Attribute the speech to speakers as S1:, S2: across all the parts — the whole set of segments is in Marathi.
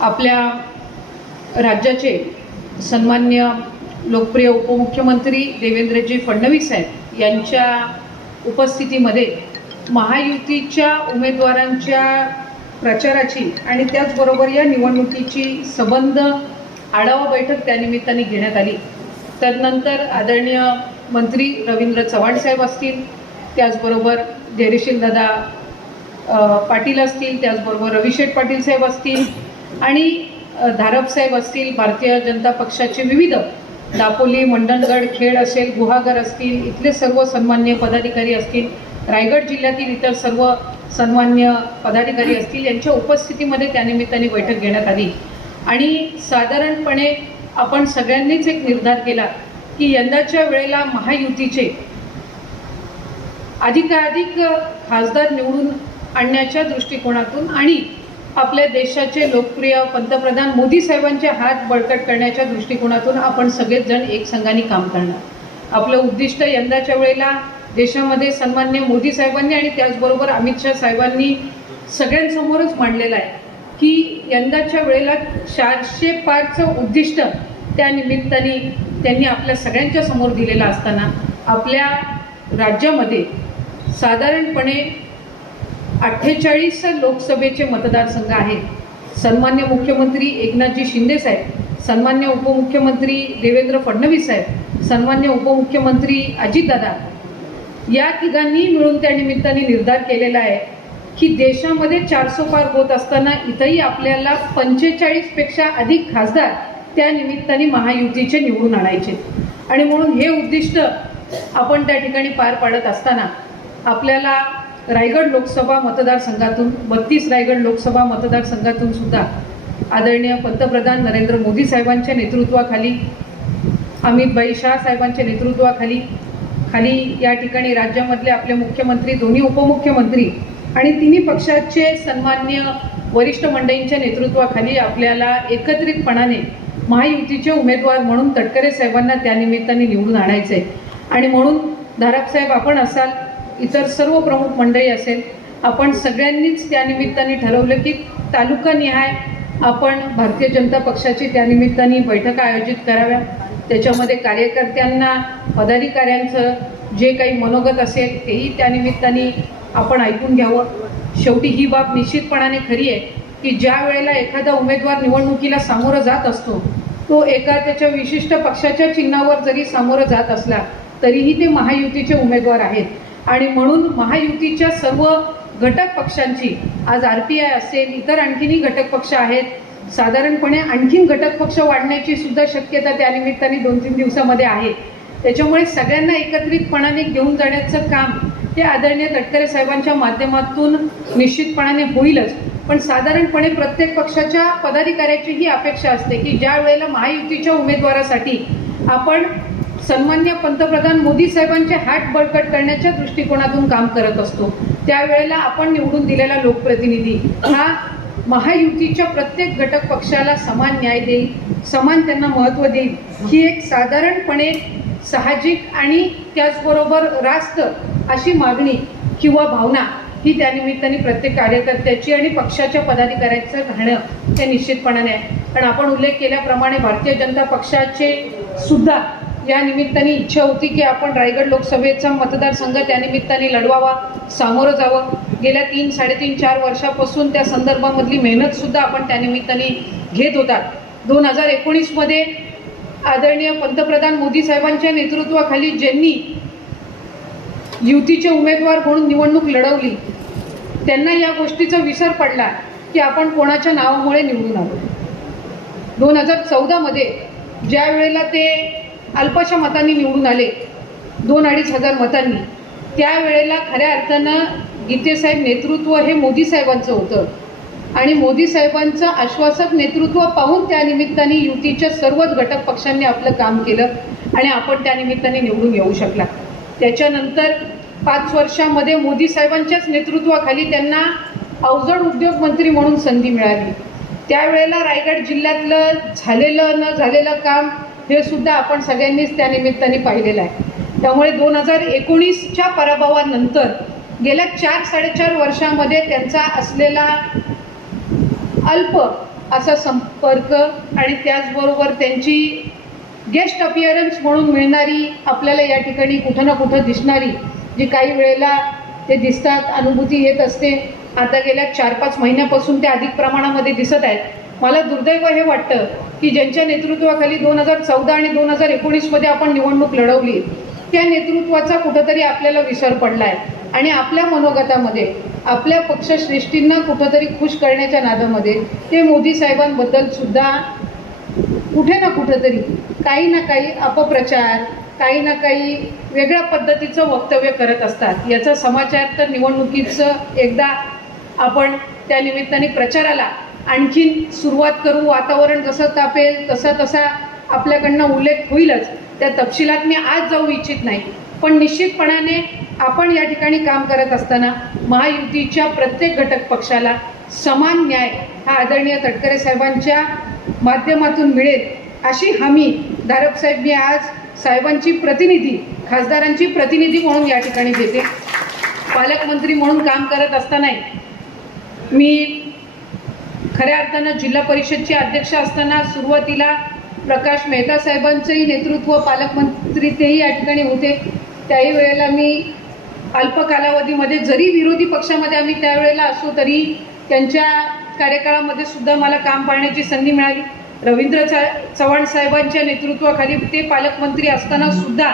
S1: आपल्या राज्याचे सन्मान्य लोकप्रिय उपमुख्यमंत्री देवेंद्रजी फडणवीस साहेब यांच्या उपस्थितीमध्ये महायुतीच्या उमेदवारांच्या प्रचाराची आणि त्याचबरोबर या निवडणुकीची संबंध आढावा बैठक त्यानिमित्ताने घेण्यात आली. तदनंतर आदरणीय मंत्री रवींद्र चव्हाण साहेब असतील त्याचबरोबर धैर्यशील दादा पाटील असतील त्याचबरोबर रविशेठ पाटील साहेब असतील आणि धारपसाहेब असतील भारतीय जनता पक्षाचे विविध दापोली मंडणगड खेड असेल गुहागर असतील इथले सर्व सन्मान्य पदाधिकारी असतील रायगड जिल्ह्यातील इतर सर्व सन्मान्य पदाधिकारी असतील यांच्या उपस्थितीमध्ये त्यानिमित्ताने बैठक घेण्यात आली. आणि साधारणपणे आपण सगळ्यांनीच एक निर्धार केला की यंदाच्या वेळेला महायुतीचे अधिकाधिक खासदार निवडून आणण्याच्या दृष्टिकोनातून आणि आपल्या देशाचे लोकप्रिय पंतप्रधान मोदी साहेबांचे हात बळकट करण्याच्या दृष्टिकोनातून आपण सगळेच जण एक संघाने काम करणार. आपलं उद्दिष्ट यंदाच्या वेळेला देशामध्ये सन्मान्य मोदी साहेबांनी आणि त्याचबरोबर अमित शहा साहेबांनी सगळ्यांसमोरच मांडलेलं आहे की यंदाच्या वेळेला चारशे पारचं उद्दिष्ट त्या निमित्ताने त्यांनी आपल्या सगळ्यांच्या समोर दिलेलं असताना आपल्या राज्यामध्ये साधारणपणे अठ्ठेचाळीस लोकसभेचे मतदारसंघ आहेत. सन्मान्य मुख्यमंत्री एकनाथजी शिंदे साहेब सन्मान्य उपमुख्यमंत्री देवेंद्र फडणवीस साहेब सन्मान्य उपमुख्यमंत्री अजितदादा. या तिघांनी मिळून त्या निमित्ताने निर्धार केलेला आहे की देशामध्ये चारसो पार होत असताना इथंही आपल्याला पंचेचाळीसपेक्षा अधिक खासदार त्या निमित्ताने महायुतीचे निवडून आणायचे. आणि म्हणून हे उद्दिष्ट आपण त्या ठिकाणी पार पाडत असताना आपल्याला रायगड लोकसभा मतदारसंघातून बत्तीस रायगड लोकसभा मतदारसंघातून सुद्धा आदरणीय पंतप्रधान नरेंद्र मोदी साहेबांच्या नेतृत्वाखाली अमितभाई शाह साहेबांच्या नेतृत्वाखाली खाली या ठिकाणी राज्यामधले आपले मुख्यमंत्री दोन्ही उपमुख्यमंत्री आणि तिन्ही पक्षाचे सन्मान्य वरिष्ठ मंडळींच्या नेतृत्वाखाली आपल्याला एकत्रितपणाने महायुतीचे उमेदवार म्हणून तटकरे साहेबांना त्यानिमित्ताने निवडून आणायचे आहे आणि म्हणून धाराप साहेब आपण असाल इतर सर्व प्रमुख मंडळी असेल आपण सगळ्यांनीच त्यानिमित्ताने ठरवलं की तालुकानिहाय आपण भारतीय जनता पक्षाची त्यानिमित्ताने बैठका आयोजित कराव्या. त्याच्यामध्ये कार्यकर्त्यांना पदाधिकाऱ्यांचं जे काही मनोगत असेल तेही त्यानिमित्ताने आपण ऐकून घ्यावं. शेवटी ही बाब निश्चितपणाने खरी आहे की ज्या वेळेला एखादा उमेदवार निवडणुकीला सामोरं जात असतो तो एका त्याच्या विशिष्ट पक्षाच्या चिन्हावर जरी सामोरं जात असला तरीही ते महायुतीचे उमेदवार आहेत. आणि म्हणून महायुतीच्या सर्व घटक पक्षांची आज आर पी आय असेल इतर आणखीनही घटक पक्ष आहेत साधारणपणे आणखीन घटक पक्ष वाढण्याची सुद्धा शक्यता त्यानिमित्ताने दोन तीन दिवसामध्ये आहे. त्याच्यामुळे सगळ्यांना एकत्रितपणाने घेऊन जाण्याचं काम हे आदरणीय तटकरे साहेबांच्या माध्यमातून निश्चितपणाने होईलच. पण साधारणपणे प्रत्येक पक्षाच्या पदाधिकाऱ्याची ही अपेक्षा असते की ज्या वेळेला महायुतीच्या उमेदवारासाठी आपण सन्मान्य पंतप्रधान मोदी साहेबांचे हात बळकट करण्याच्या दृष्टिकोनातून काम करत असतो. त्यावेळेला आपण निवडून दिलेला लोकप्रतिनिधी हा महायुतीच्या प्रत्येक घटक पक्षाला समान न्याय देईल समान त्यांना महत्त्व देईल ही एक साधारणपणे साहजिक आणि त्याचबरोबर रास्त अशी मागणी किंवा भावना ही त्यानिमित्ताने प्रत्येक कार्यकर्त्याची आणि पक्षाच्या पदाधिकाऱ्यांचं राहणं हे निश्चितपणाने आहे. कारण आपण उल्लेख केल्याप्रमाणे भारतीय जनता पक्षाचे सुद्धा या निमित्ताने इच्छा होती की आपण रायगड लोकसभेचा मतदारसंघ त्यानिमित्ताने लढवावा सामोरं जावं. गेल्या तीन साडेतीन चार वर्षापासून त्या संदर्भामधली मेहनतसुद्धा आपण त्यानिमित्ताने घेत होतात. दोन हजार एकोणीसमध्ये आदरणीय पंतप्रधान मोदी साहेबांच्या नेतृत्वाखाली ज्यांनी युतीचे उमेदवार म्हणून निवडणूक लढवली त्यांना या गोष्टीचा विसर पडला की आपण कोणाच्या नावामुळे निवडून आलो. दोन हजार चौदामध्ये ज्या वेळेला ते अल्पशा मतांनी निवडून आले. दोन अडीच हजार मतांनी. त्यावेळेला खऱ्या अर्थानं गीतेसाहेब नेतृत्व हे मोदी साहेबांचं होतं. आणि मोदी साहेबांचं आश्वासक नेतृत्व पाहून त्यानिमित्ताने युतीच्या सर्वच घटक पक्षांनी आपलं काम केलं आणि आपण त्या निमित्ताने निवडून येऊ शकला. त्याच्यानंतर पाच वर्षामध्ये मोदी साहेबांच्याच नेतृत्वाखाली त्यांना अवजड उद्योग मंत्री म्हणून संधी मिळाली. त्यावेळेला रायगड जिल्ह्यातलं झालेलं न झालेलं काम हे सुद्धा आपण सगळ्यांनीच त्या निमित्ताने पाहिलेलं आहे. त्यामुळे दोन हजार एकोणीसच्या पराभवानंतर गेल्या चार साडेचार वर्षामध्ये त्यांचा असलेला अल्प असा संपर्क आणि त्याचबरोबर त्यांची गेस्ट अपिअरन्स म्हणून मिळणारी आपल्याला या ठिकाणी कुठं ना कुठं दिसणारी जी काही वेळेला ते दिसतात अनुभूती येत असते आता गेल्या चार पाच महिन्यापासून ते अधिक प्रमाणामध्ये दिसत आहेत. मला दुर्दैव हे वाटतं की ज्यांच्या नेतृत्वाखाली दोन हजार चौदा आणि दोन हजार एकोणीसमध्ये आपण निवडणूक लढवली त्या नेतृत्वाचा कुठंतरी आपल्याला विसर पडला आहे आणि आपल्या मनोगतामध्ये आपल्या पक्षश्रेष्ठींना कुठंतरी खुश करण्याच्या नादामध्ये ते मोदी साहेबांबद्दल सुद्धा कुठे ना कुठंतरी काही ना काही अपप्रचार काही ना काही वेगळ्या पद्धतीचं वक्तव्य करत असतात. याचा समाचार तर निवडणुकीचं एकदा आपण त्या निमित्ताने प्रचाराला आणखीन सुरुवात करू वातावरण जसं तापेल तसा तसा आपल्याकडनं उल्लेख होईलच. त्या तपशिलात मी आज जाऊ इच्छित नाही. पण निश्चितपणाने आपण या ठिकाणी काम करत असताना महायुतीच्या प्रत्येक घटक पक्षाला समान न्याय हा आदरणीय तटकरे साहेबांच्या माध्यमातून मिळेल अशी हमी धारप साहेब मी आज साहेबांची प्रतिनिधी खासदारांची प्रतिनिधी म्हणून या ठिकाणी देते. पालकमंत्री म्हणून काम करत असतानाही मी खऱ्या अर्थानं जिल्हा परिषदची अध्यक्ष असताना सुरुवातीला प्रकाश मेहता साहेबांचंही नेतृत्व पालकमंत्री तेही या ठिकाणी होते. त्याही वेळेला मी अल्प कालावधीमध्ये जरी विरोधी पक्षामध्ये आम्ही त्यावेळेला असो तरी त्यांच्या कार्यकाळामध्ये सुद्धा मला काम पाहण्याची संधी मिळाली. रवींद्र चा चव्हाण साहेबांच्या नेतृत्वाखाली ते पालकमंत्री असताना सुद्धा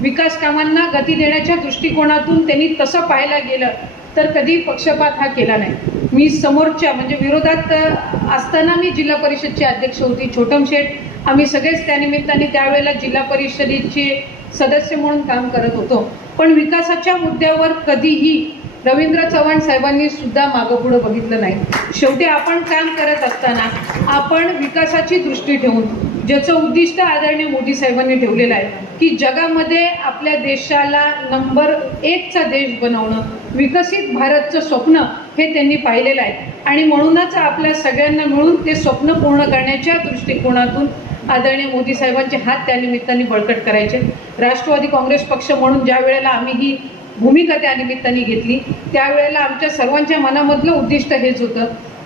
S1: विकास कामांना गती देण्याच्या दृष्टिकोनातून त्यांनी तसं पाहायला गेलं. तर कधी पक्षपात हा केला नाही. मी समोरच्या म्हणजे विरोधात असताना मी जिल्हा परिषदचे अध्यक्ष होती छोटम शेठ. आम्ही सगळेच त्यानिमित्ताने त्यावेळेला जिल्हा परिषदेचे सदस्य म्हणून काम करत होतो. पण विकासाच्या मुद्द्यावर कधीही रवींद्र चव्हाण साहेबांनी सुद्धा मागं पुढं बघितलं नाही. शेवटी आपण काम करत असताना आपण विकासाची दृष्टी ठेवून ज्याचं उद्दिष्ट आदरणीय मोदी साहेबांनी ठेवलेलं आहे की जगामध्ये आपल्या देशाला नंबर एकचा देश बनवणं विकसित भारतचं स्वप्न हे त्यांनी पाहिलेलं आहे. आणि म्हणूनच आपल्या सगळ्यांना मिळून ते स्वप्न पूर्ण करण्याच्या दृष्टिकोनातून आदरणीय मोदी साहेबांचे हात त्या निमित्ताने बळकट करायचे. राष्ट्रवादी काँग्रेस पक्ष म्हणून ज्या वेळेला आम्ही ही भूमिका त्या निमित्ताने घेतली त्यावेळेला आमच्या सर्वांच्या मनामधलं उद्दिष्ट हेच होतं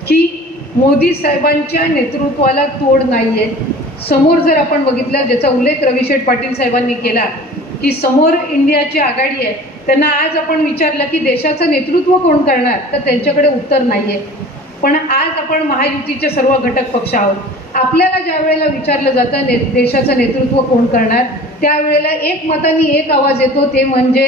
S1: की मोदी साहेबांच्या नेतृत्वाला तोड नाही आहे समोर जर आपण बघितलं ज्याचा उल्लेख रविशेठ पाटील साहेबांनी केला की समोर इंडियाची आघाडी आहे त्यांना आज आपण विचारलं की देशाचं नेतृत्व कोण करणार तर त्यांच्याकडे उत्तर नाही आहे पण आज आपण महायुतीचे सर्व घटक पक्ष आहोत. आपल्याला ज्या वेळेला विचारलं जातं ने देशाचं नेतृत्व कोण करणार त्यावेळेला एक मताने एक आवाज येतो ते म्हणजे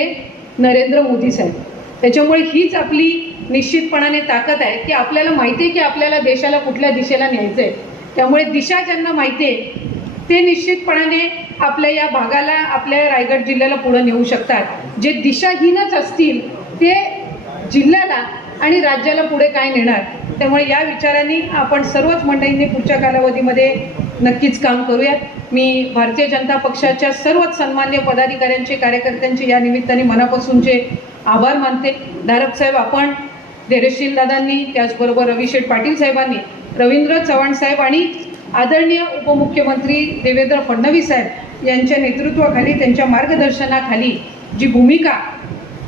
S1: नरेंद्र मोदी साहेब. त्याच्यामुळे हीच आपली निश्चितपणाने ताकद आहे की आपल्याला माहिती आहे की आपल्याला देशाला कुठल्या दिशेला न्यायचं आहे त्यामुळे दिशा ज्यांना माहिती आहे ते निश्चितपणाने आपल्या या भागाला आपल्या रायगड जिल्ह्याला पुढे नेऊ शकतात. जे दिशाहीनच असतील ते जिल्ह्याला आणि राज्याला पुढे काय नेणार? त्यामुळे या विचारांनी आपण सर्वच मंडळींनी पुढच्या कालावधीमध्ये नक्कीच काम करूया मी भारतीय जनता पक्षाच्या सर्वच सन्मान्य पदाधिकाऱ्यांचे कार्यकर्त्यांचे या निमित्ताने मनापासूनचे आभार मानते. धारक साहेब आपण धैर्यशील दादांनी त्याचबरोबर रविशेठ पाटील साहेबांनी रवींद्र चव्हाण साहेब आणि आदरणीय उपमुख्यमंत्री देवेंद्र फडणवीस साहेब यांच्या नेतृत्वाखाली त्यांच्या मार्गदर्शनाखाली जी भूमिका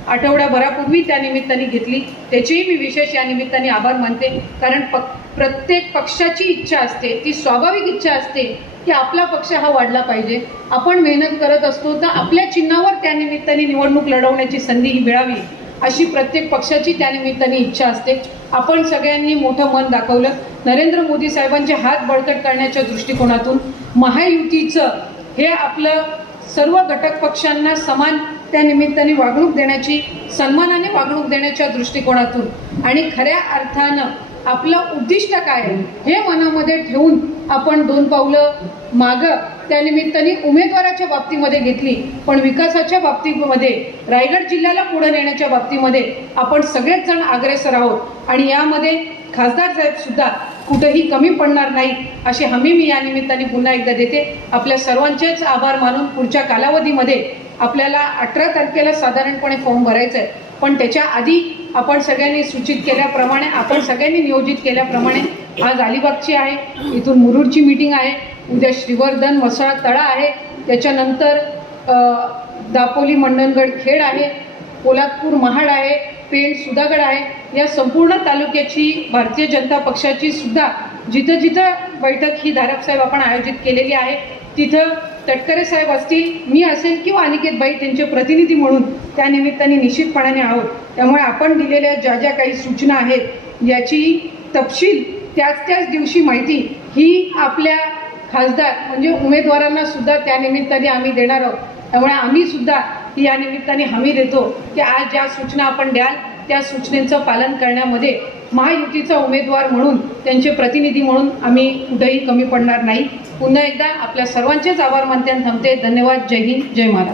S1: आठवड्याभरापूर्वी त्या निमित्ताने घेतली त्याचेही मी विशेष या निमित्ताने आभार मानते. कारण पक प्रत्येक पक्षाची इच्छा असते ती स्वाभाविक इच्छा असते की आपला पक्ष हा वाढला पाहिजे. आपण मेहनत करत असतो तर आपल्या चिन्हावर त्या निमित्ताने निवडणूक लढवण्याची संधी ही मिळावी. अशी प्रत्येक पक्षाची त्या निमित्ताने इच्छा असते. आपण सगळ्यांनी मोठं मन दाखवलं. नरेंद्र मोदी साहेबांचे हात बळकट करण्याच्या दृष्टिकोनातून महायुतीचं हे आपलं सर्व घटक पक्षांना समान त्या निमित्ताने वागणूक देण्याची सन्मानाने वागणूक देण्याच्या दृष्टिकोनातून. आणि खऱ्या अर्थानं आपलं उद्दिष्ट काय आहे हे मनामध्ये ठेवून आपण दोन पावलं मागं त्यानिमित्ताने उमेदवाराच्या बाबतीमध्ये घेतली पण विकासाच्या बाबतीमध्ये रायगड जिल्ह्याला पुढे नेण्याच्या बाबतीमध्ये आपण सगळेच जण अग्रेसर आहोत. आणि यामध्ये खासदार साहेब सुद्धा कुठेही कमी पडणार नाही अशी हमी मी या निमित्ताने पुन्हा एकदा देते. आपल्या सर्वांचेच आभार मानून पुढच्या कालावधीमध्ये आपल्याला अठरा तारखेला साधारणपणे फॉर्म भरायचा आहे. पण त्याच्या आधी आपण सगळ्यांनी सूचित केल्याप्रमाणे आपण सगळ्यांनी नियोजित केल्याप्रमाणे आज अलिबागची आहे इथून मुरुडची मीटिंग आहे. उद्या श्रीवर्धन वसाळा तळा आहे. त्याच्यानंतर दापोली मंडणगड खेड आहे. पोलादपूर महाड आहे. पेण सुधागड आहे. या संपूर्ण तालुक्याची भारतीय जनता पक्षाची सुद्धा जिथं जिथं बैठक ही धारकसाहेब आपण आयोजित केलेली आहे तिथं तटकरे साहेब असतील मी असेल किंवा अनिकेत बाई त्यांचे प्रतिनिधी म्हणून त्या निमित्ताने निश्चितपणाने आहोत. त्यामुळे आपण दिलेल्या ज्या ज्या काही सूचना आहेत याची तपशील त्याच त्याच दिवशी माहिती ही आपल्या खासदार म्हणजे उमेदवारांना सुद्धा त्या निमित्ताने आम्ही देणार आहोत. त्यामुळे आम्ही सुद्धा या निमित्ताने हमी देतो की आज ज्या सूचना आपण द्याल त्या सूचनेचं पालन करण्यामध्ये महायुतीचा उमेदवार म्हणून त्यांचे प्रतिनिधी म्हणून आम्ही कुठेही कमी पडणार नाही. पुन्हा एकदा आपल्या सर्वांचेच आभार मानते आणि थांबते. धन्यवाद. जय हिंद. जय महाराष्ट्र.